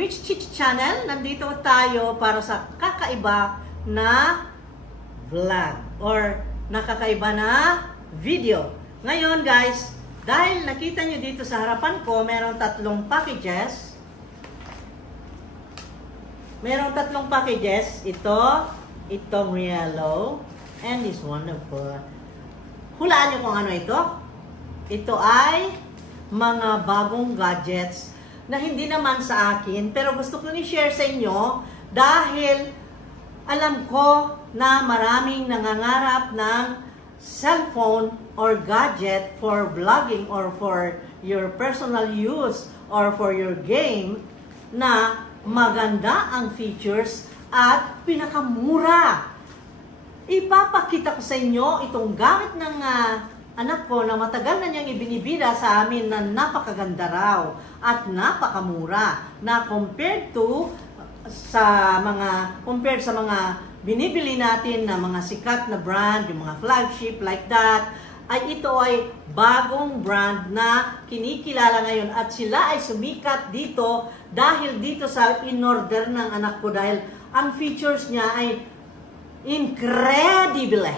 Witch Chicks Channel. Nandito tayo para sa kakaiba na vlog or nakakaiba na video. Ngayon guys, dahil nakita nyo dito sa harapan ko, meron tatlong packages. Merong tatlong packages. Itong yellow, and this wonderful. Hulaan nyo kung ano ito. Ito ay mga bagong gadgets na hindi naman sa akin, pero gusto ko ni-share sa inyo dahil alam ko na maraming nangangarap ng cellphone or gadget for vlogging or for your personal use or for your game na maganda ang features at pinakamura. Ipapakita ko sa inyo itong gamit ng anak ko na matagal na niyang ibinibida sa amin na napakaganda raw at napakamura na compared sa mga binibili natin na mga sikat na brand, yung mga flagship like that, ay ito ay bagong brand na kinikilala ngayon at sila ay sumikat dito dahil dito sa in-order ng anak ko dahil ang features niya ay incredible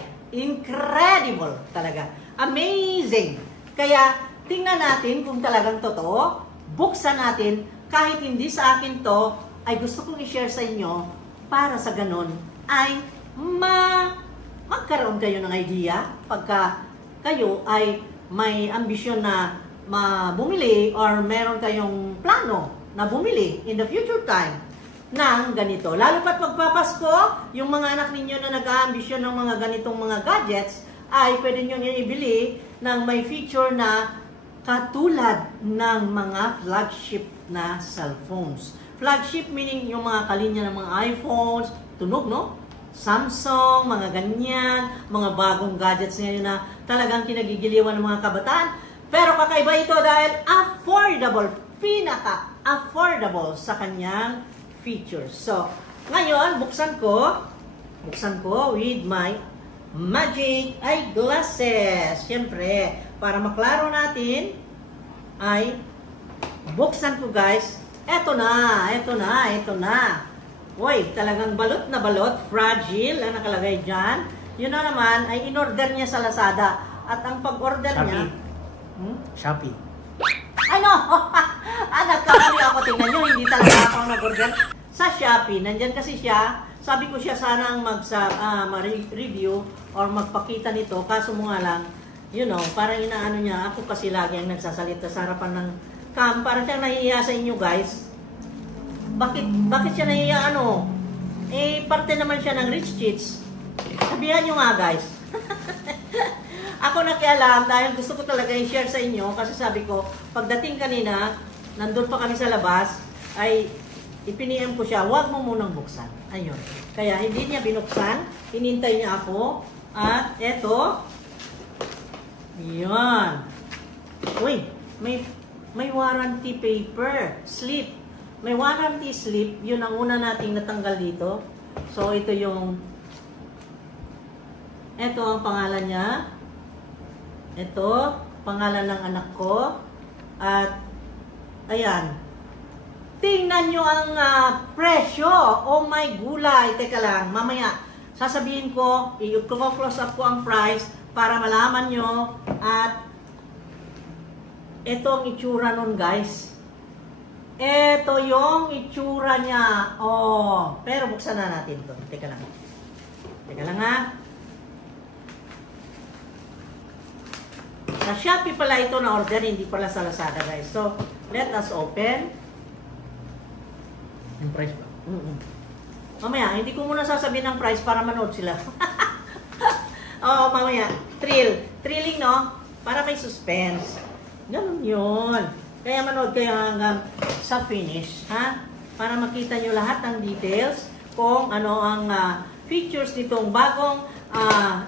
talaga. Amazing! Kaya, tingnan natin kung talagang totoo. Buksan natin. Kahit hindi sa akin to, ay gusto kong i-share sa inyo para sa ganon ay magkaroon kayo ng idea pagka kayo ay may ambisyon na bumili or meron kayong plano na bumili in the future time ng ganito. Lalo pat magpapasko, yung mga anak ninyo na nag-aambisyon ng mga ganitong mga gadgets, ay pwede nyo nyo ibili ng may feature na katulad ng mga flagship na cellphones. Flagship meaning yung mga kalinya ng mga iPhones, tunog no? Samsung, mga ganyan, mga bagong gadgets ngayon na talagang kinagigiliwan ng mga kabataan. Pero kakaiba ito dahil affordable, pinaka-affordable sa kanyang features. So, ngayon, buksan ko with my magic eyeglasses. Siyempre, para maklaro natin, ay buksan ko guys. Ito na. Uy, talagang balot na balot. Fragile, ang nakalagay dyan. Yun na naman, ay in-order niya sa Lazada. At ang pag-order niya... Shopee. Ay no! Nagkamali ako. Tingnan nyo, hindi talaga ako nag-order sa Shopee. Nandyan kasi siya. Sabi ko siya sanang mag-review or magpakita nito. Kaso mo nga lang, you know, parang inaano niya. Ako kasi lagi ang nagsasalita sa harapan ng cam. Parang siyang nahihiya sa inyo guys. Bakit siya nahihiya ano? Eh, parte naman siya ng Rich Chicks. Sabihan nyo nga guys. Ako nakialam dahil gusto ko talaga i-share sa inyo. Kasi sabi ko, pagdating kanina, nandun pa kami sa labas, ay ipiniem ko siya, huwag mo munang buksan. Ayun. Kaya hindi niya binuksan, hinintay niya ako, at eto, yun. Uy, may warranty paper, slip. May warranty slip, yun ang una nating natanggal dito. So, ito ang pangalan niya. Ito, pangalan ng anak ko. At, ayan. Tingnan nyo ang presyo. Oh my gulay. Teka lang, mamaya sasabihin ko, i-close up ko ang price para malaman nyo. At ito ang itsura nun guys. Ito yung itsura niya. Oh, pero buksan na natin ito. Teka lang. Teka lang ha. Sa Shopee pala ito na order, hindi pala sa Lazada guys. So, let us open. Yung price ba? Mamaya, hindi ko muna sasabihin ng price para manood sila. Oo, mamaya. Thrilling, no? Para may suspense. Ganun yun. Kaya manood kayo hanggang sa finish, ha? Para makita nyo lahat ng details kung ano ang features nitong bagong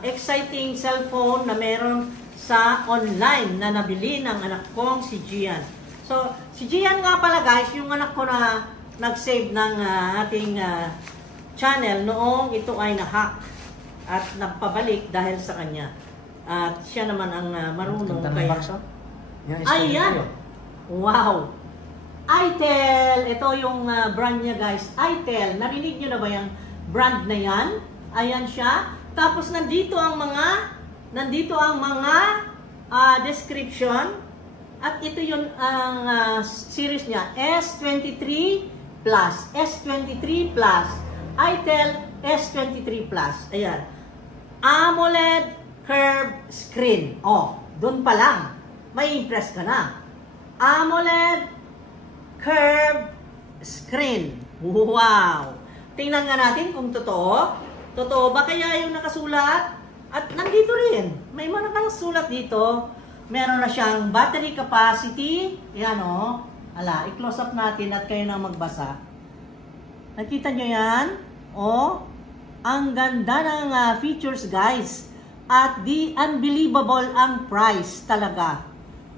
exciting cellphone na meron sa online na nabili ng anak kong si Gian. So, si Gian nga pala guys, yung anak ko na nag-save ng ating channel noong ito ay na-hack at nagpabalik dahil sa kanya. At siya naman ang marunong. Kaya... Ayan! Wow! Itel. Ito yung brand niya, guys. Itel. Narinig nyo na ba yung brand na yan? Ayan siya. Tapos nandito ang mga description. At ito yung series niya. S23 Plus. S23 Plus. Itel S23 Plus. Ayan. AMOLED curved screen. Oh, doon pa lang. May impress ka na. AMOLED curved screen. Wow! Tingnan nga natin kung totoo. Totoo ba kaya yung nakasulat? At nandito rin. May mga nakasulat dito. Meron na siyang battery capacity. Yan o. Ala, i-close up natin at kayo na magbasa. Nakita nyo yan? O, ang ganda ng features, guys. At unbelievable ang price talaga.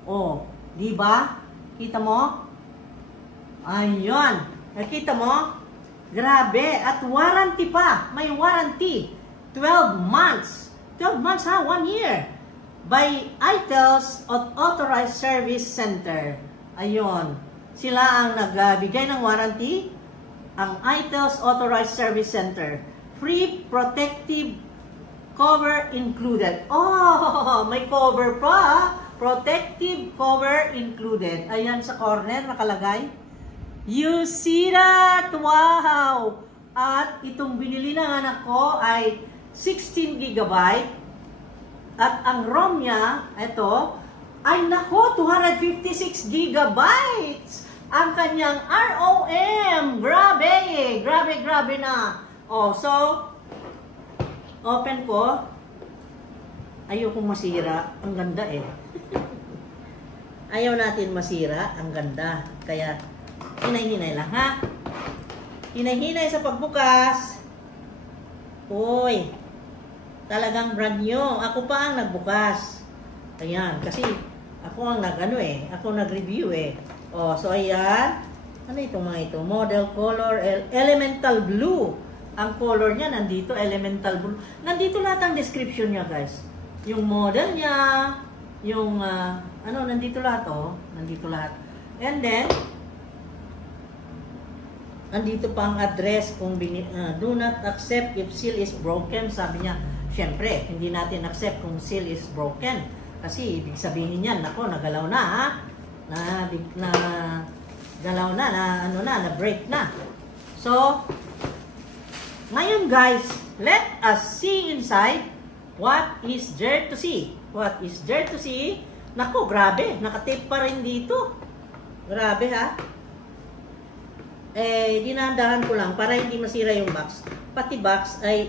O, di ba? Kita mo? Ayun. Nakita mo? Grabe. At warranty pa. May warranty. 12 months. 12 months ha? 1 year. By Itel's Authorized Service Center. Ayun. Sila ang nagbigay ng warranty. Ang Itel's Authorized Service Center. Free protective cover included. Oh, may cover pa. Protective cover included. Ayan sa corner nakalagay. You see that? Wow! At itong binili ng anak ko ay 16 GB. At ang ROM niya, ito, ay nako, 256 GB. Ang kanyang ROM. Grabe! Grabe, grabe na. Oh, so, open ko. Ayokong masira. Ang ganda eh. Ayaw natin masira. Ang ganda. Kaya, hinay-hinay lang, ha? Hinay-hinay sa pagbukas. Uy, talagang brand new. Ako pa ang nagbukas. Ayan, kasi ako ang ako nag-review eh. Oh, so ayan. Ano itong mga ito? Model color, elemental blue. Ang color niya nandito, elemental blue. Nandito lahat ang description niya, guys. Yung model niya, yung nandito lahat oh. Nandito lahat. And then andito pa ang address kung do not accept if seal is broken. Sabi niya, syempre, hindi natin accept kung seal is broken. Kasi ibig sabihin niyan, nako, nagalaw na ha. Galaw na, na break na. So, ngayon guys, let us see inside what is there to see. What is there to see? Nako, grabe, nakatape pa rin dito. Grabe ha. Dinadahan ko lang para hindi masira yung box. Pati box ay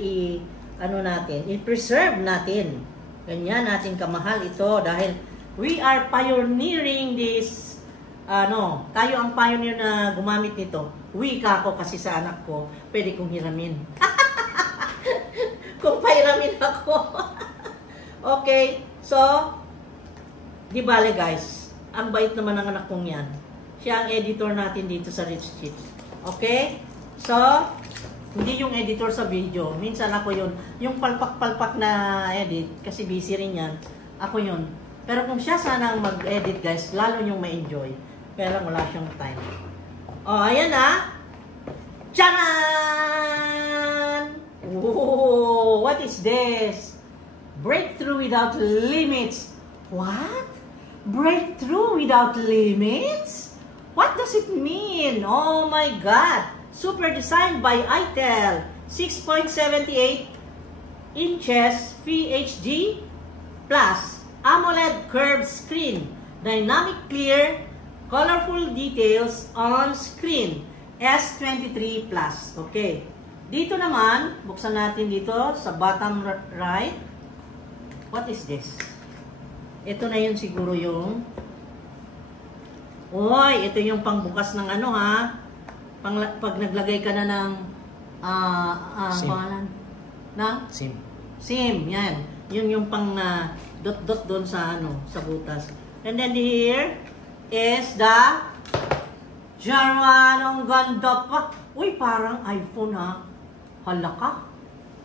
i-preserve natin. Ganyan natin kamahal ito dahil we are pioneering this, tayo ang pioneer na gumamit nito. Wika ako kasi sa anak ko, pwede kong hiramin. Kung pahiramin ako. Okay, so, di bale guys, ang bait naman ng anak kong yan. Siya ang editor natin dito sa Rich Chips. Okay? So, hindi yung editor sa video. Minsan ako yun. Yung palpak-palpak na edit, kasi busy rin yan, ako yun. Pero kung siya sanang mag-edit guys, lalo yung ma-enjoy. Pero wala siyang time. Oh, ayan na. Tcharan! Whoa! What is this? Breakthrough without limits. What? Breakthrough without limits? What does it mean? Oh my God! Super designed by Itel. 6.78 inches VHD plus AMOLED curved screen. Dynamic clear, colorful details on screen. S23 plus. Okay. Dito naman, buksan natin dito sa bottom right. What is this? Ito na yun siguro yung ito yung pangbukas ng ha. Pag naglagay ka na ng pangalan na SIM, yan. Yun yung pang dot doon sa sa butas. And then here is the Jarwan. Ang ganda pa. Uy, parang iPhone ha. Hala ka.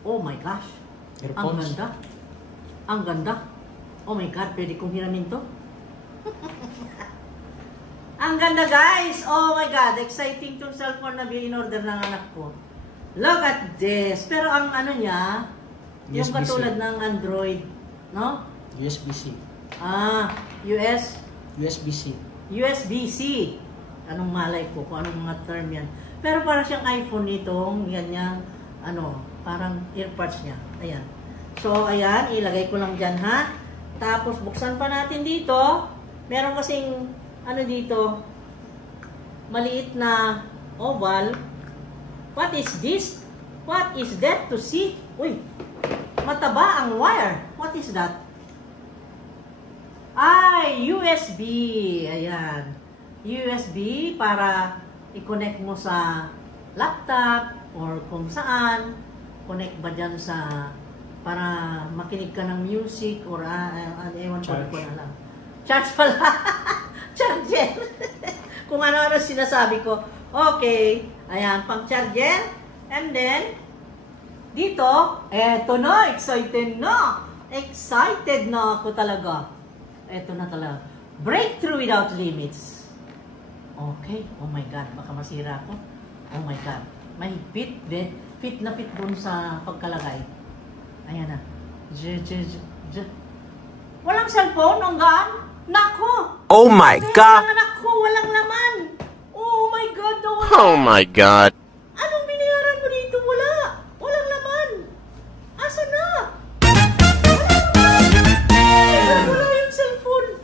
Oh my gosh. Ang ganda. Ang ganda. Oh my God, pwede kong hiramin to. Ang ganda guys! Oh my God! Exciting tong cellphone na in-order ng anak ko. Look at this! Pero ang ano niya, yung katulad ng Android, no? USB-C. USB-C. USB-C. Anong malay ko kung anong mga term yan. Pero parang siyang iPhone itong ganyang, parang earbuds niya. Ayan. So, ayan, ilagay ko lang dyan, ha? Tapos, buksan pa natin dito. Meron kasing, dito, maliit na oval. What is this? What is that to see? Uy, mataba ang wire. What is that? Ay, USB. Ayan. USB para i-connect mo sa laptop or kung saan. Connect ba dyan sa para makinig ka ng music or ewan ko na lang. Charge pala. Charger. Kung ano-ano sinasabi ko. Okay. Ayan, pang charger. And then, dito, eto na, excited na. Excited na ako talaga. Eto na talaga. Breakthrough without limits. Okay. Oh my God. Baka masira ako. Oh my God. May fit na fit dun sa pagkalagay. Ayan na. Walang cellphone, hanggaan. Nako! Oh my God! Nako, walang laman. Oh my God. Oh my God! Anong binayaran mo dito? Wala. Walang laman. Asa na? Wala yung cellphone.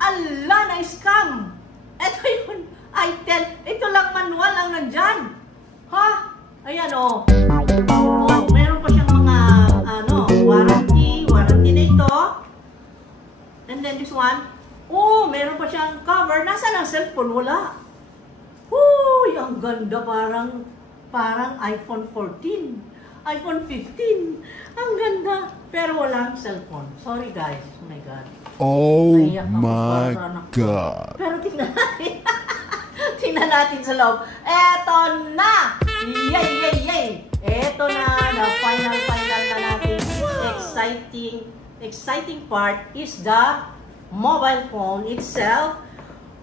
Ala, na-scam. Ito yun. Itel. Ito lang manual ang nandyan. Ha? Ayan o. Oh, meron pa siyang mga warranty na ito. And then this one. Oh, meron pa siyang cover. Nasaan ang cellphone? Wala. Uy, ang ganda. Parang iPhone 14. iPhone 15. Ang ganda. Pero walang cellphone. Sorry guys. Oh my God. Oh my God. Pero tingnan natin. Tingnan natin sa loob. Eto na! Yay! Eto na. The final na natin. Exciting part is the mobile phone itself.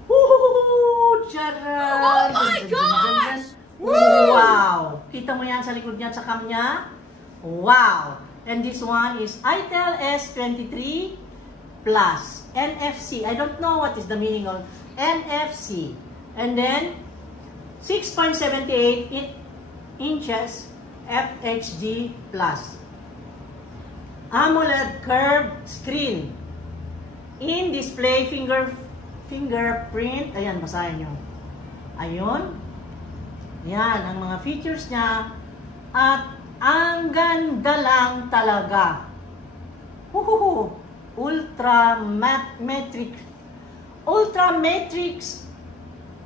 Woo! Charan! Oh my gosh! Wow! Kita mo yan sa likod niya, sa cam niya? Wow! And this one is Itel S23 Plus NFC. I don't know what is the meaning of NFC. And then 6.78 inches FHD Plus. AMOLED curved screen. In-display fingerprint. Ayan, basahin nyo. Ayun. Yan, ang mga features niya. At ang ganda lang talaga.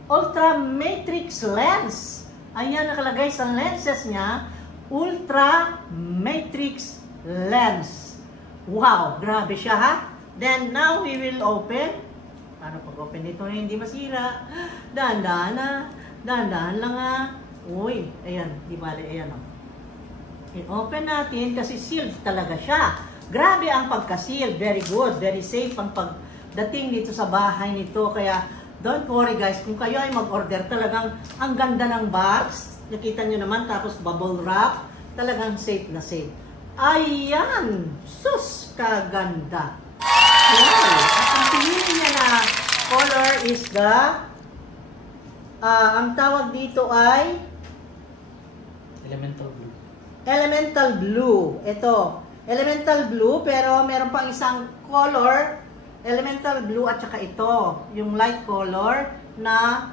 Ultramatrix lens. Ayan, nakalagay sa lenses niya. Ultramatrix lens. Wow, grabe siya ha. Then now we will open. Paano pag-open nito hindi masira? Dahan-dahan lang ha. Uy, ayan, di bale, ayan o. I-open natin kasi sealed talaga siya. Grabe ang pagka-sealed. Very good, very safe ang pagdating dito sa bahay nito. Kaya don't worry guys, kung kayo ay mag-order, talagang ang ganda ng box. Nakita nyo naman, tapos bubble wrap. Talagang safe na safe. Ayan! Sus! Kaganda! Wow! At ang pinili niya na color is the ang tawag dito ay Elemental blue. Elemental blue. Ito. Elemental blue, pero meron pang isang color. Elemental blue at saka ito. Yung light color na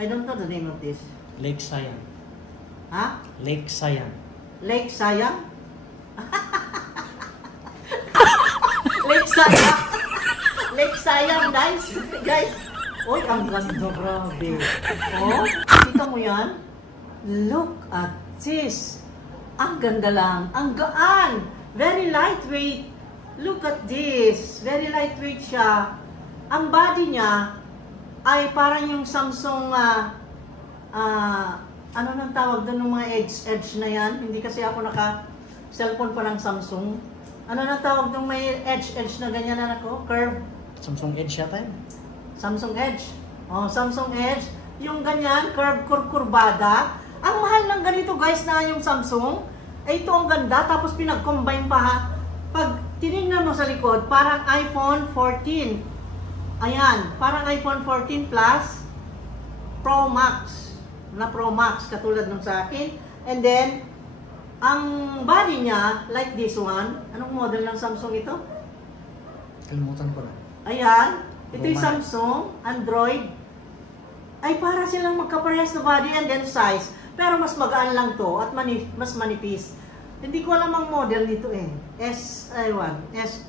I don't know the name of this. Lake Cyan. Ha? Lake Cyan. Lake Sayang? Lake Sayang. Lake Sayang, guys. Guys. Uy, ang ganda, grabe. Oh, kita mo yan? Look at this. Ang ganda lang. Ang gaan. Very lightweight. Look at this. Very lightweight siya. Ang body niya ay parang yung Samsung ano nang tawag doon ng mga edge na yan? Hindi kasi ako naka-cellphone pa ng Samsung. Ano nang tawag doon may edge na ganyan na ako? Curve? Samsung Edge yata yun. Samsung Edge. Oh, Samsung Edge. Yung ganyan, kurbada. Ang mahal ng ganito guys na yung Samsung. Ay, ito ang ganda. Tapos pinag-combine pa ha. Pag tinignan mo sa likod, parang iPhone 14. Ayan, parang iPhone 14 Plus Pro Max. Na Pro Max, katulad ng sa akin. And then, ang body niya, like this one. Anong model ng Samsung ito? Kalimutan ko na. Ayan. Ito yung Samsung, Android. Ay, para silang magkaparehas na body and then size. Pero mas magaan lang to at mas manipis. Hindi ko alam ang model nito eh. S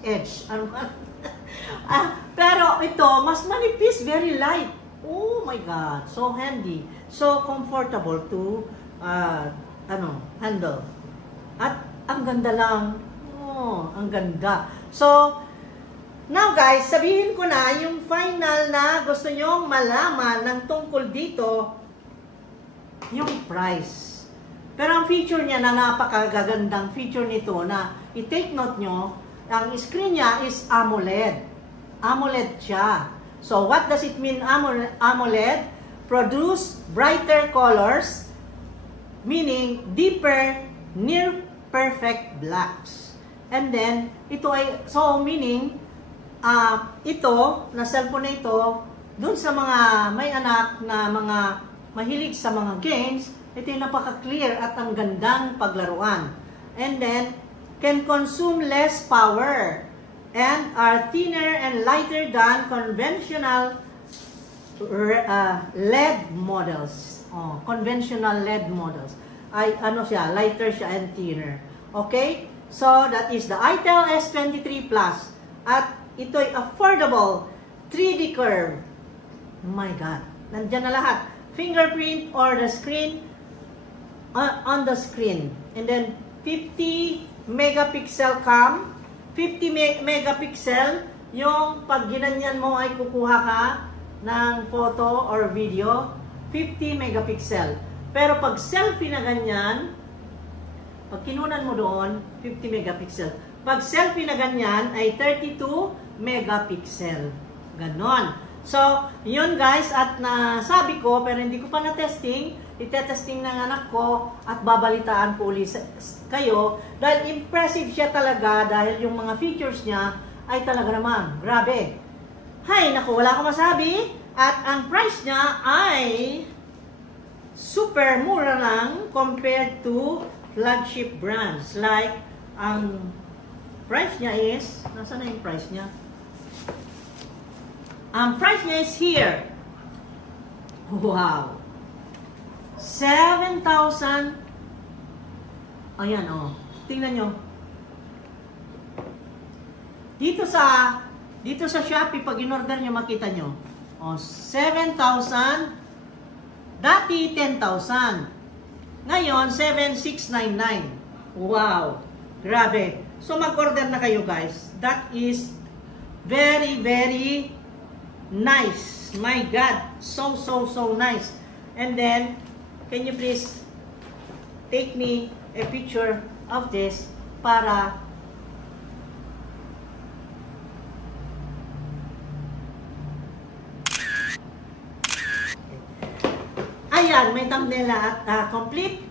Edge. Ano ba? Pero ito, mas manipis, very light. Oh my God. So handy. So comfortable to handle. At ang ganda lang. Oh, ang ganda. So, now guys, sabihin ko na yung final na gusto nyong malaman ng tungkol dito, yung price. Pero ang feature niya na napakagagandang feature nito na i-take note nyo, ang screen niya is AMOLED. AMOLED siya. So what does it mean AMOLED? Produce brighter colors, meaning deeper, near perfect blacks. And then, ito ay, so meaning, ito, na cellphone na ito, dun sa mga may anak na mga mahilig sa mga games, ito yung napaka-clear at ang gandang paglaruan. And then, can consume less power and are thinner and lighter than conventional LED models. Oh, conventional LED models. Ay, ano siya, lighter siya and thinner. Okay? So, that is the itel S23 Plus. At ito'y affordable 3D curve. Oh my God. Nandyan na lahat. Fingerprint or the screen on the screen. And then 50 megapixel cam, 50 megapixel yung pag ginanyan mo ay kukuha ka ng photo or video, 50 megapixel. Pero pag selfie na ganyan, pag kinunan mo doon, 50 megapixel. Pag selfie na ganyan ay 32 megapixel. Ganon. So, yun guys, at nasabi ko, pero hindi ko pa na-testing, itetesting ng anak ko at babalitaan ko ulit kayo dahil impressive siya talaga dahil yung mga features niya ay talaga naman, grabe. Hay, naku, wala akong masabi at ang price niya ay super mura lang compared to flagship brands like ang price niya is, nasaan na yung price niya? Ang price niya is here. Wow. 7,000. Ayan, oh. Tingnan nyo. Dito sa Shopee, pag in-order nyo, makita nyo. Oh, 7,000. Dati, 10,000. Ngayon, 7,699. Wow. Grabe. So, mag-order na kayo, guys. That is very, very nice. My God. So nice. And then, can you please take me a picture of this para ayan, may thumbnail at complete.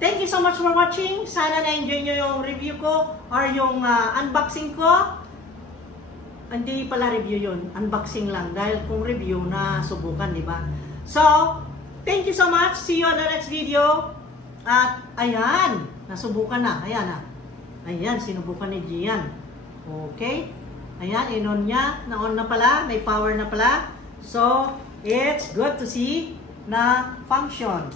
Thank you so much for watching. Sana na-enjoy nyo yung review ko or yung unboxing ko. Hindi pala review yun. Unboxing lang. Dahil kung review na subukan, di ba? So, thank you so much. See you on the next video. At, ayan. Nasubukan na. Ayan na. Ayan, sinubukan ni Gian. Okay. Ayan, in-on niya. Na-on na pala. May power na pala. So, it's good to see na function.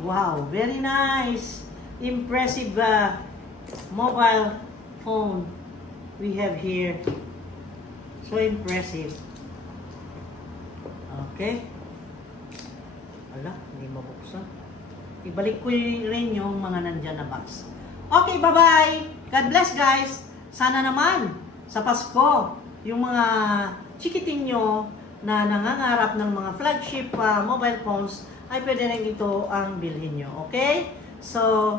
Wow, very nice. Impressive mobile phone we have here. So impressive. Okay. Ala, hindi mabuksan. Ibalik ko rin yung mga nandyan na box. Okay, bye-bye. God bless, guys. Sana naman sa Pasko, yung mga chikiting nyo na nangangarap ng mga flagship mobile phones ay pwede rin ito ang bilhin nyo. Okay? So,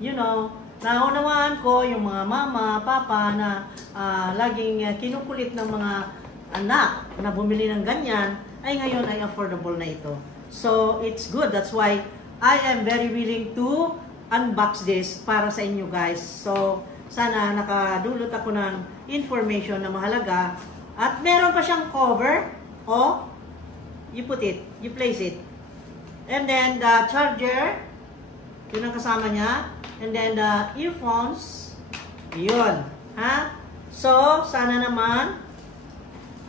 you know, naunawaan ko yung mga mama, papa na laging kinukulit ng mga anak na bumili ng ganyan, ay ngayon ay affordable na ito. So, it's good. That's why I am very willing to unbox this para sa inyo guys. So, sana nakadulot ako ng information na mahalaga. At meron pa siyang cover. Oh, you put it, you place it. And then the charger, yun ang kasama niya. And then the earphones, yun. Ha? So, sana naman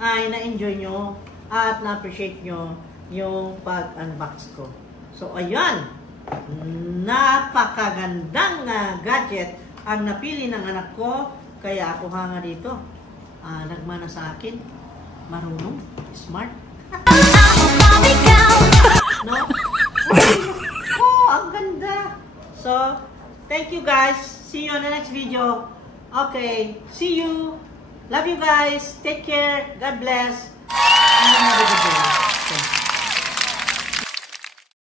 ay na-enjoy nyo at na-appreciate nyo yung pag-unbox ko. So, ayan. Napakagandang gadget ang napili ng anak ko. Kaya ako hanga dito. Nagmana sa akin. Marunong. Smart. No? Oh, ang ganda. So, thank you guys. See you on the next video. Okay. See you. Love you guys. Take care. God bless. And have a good day.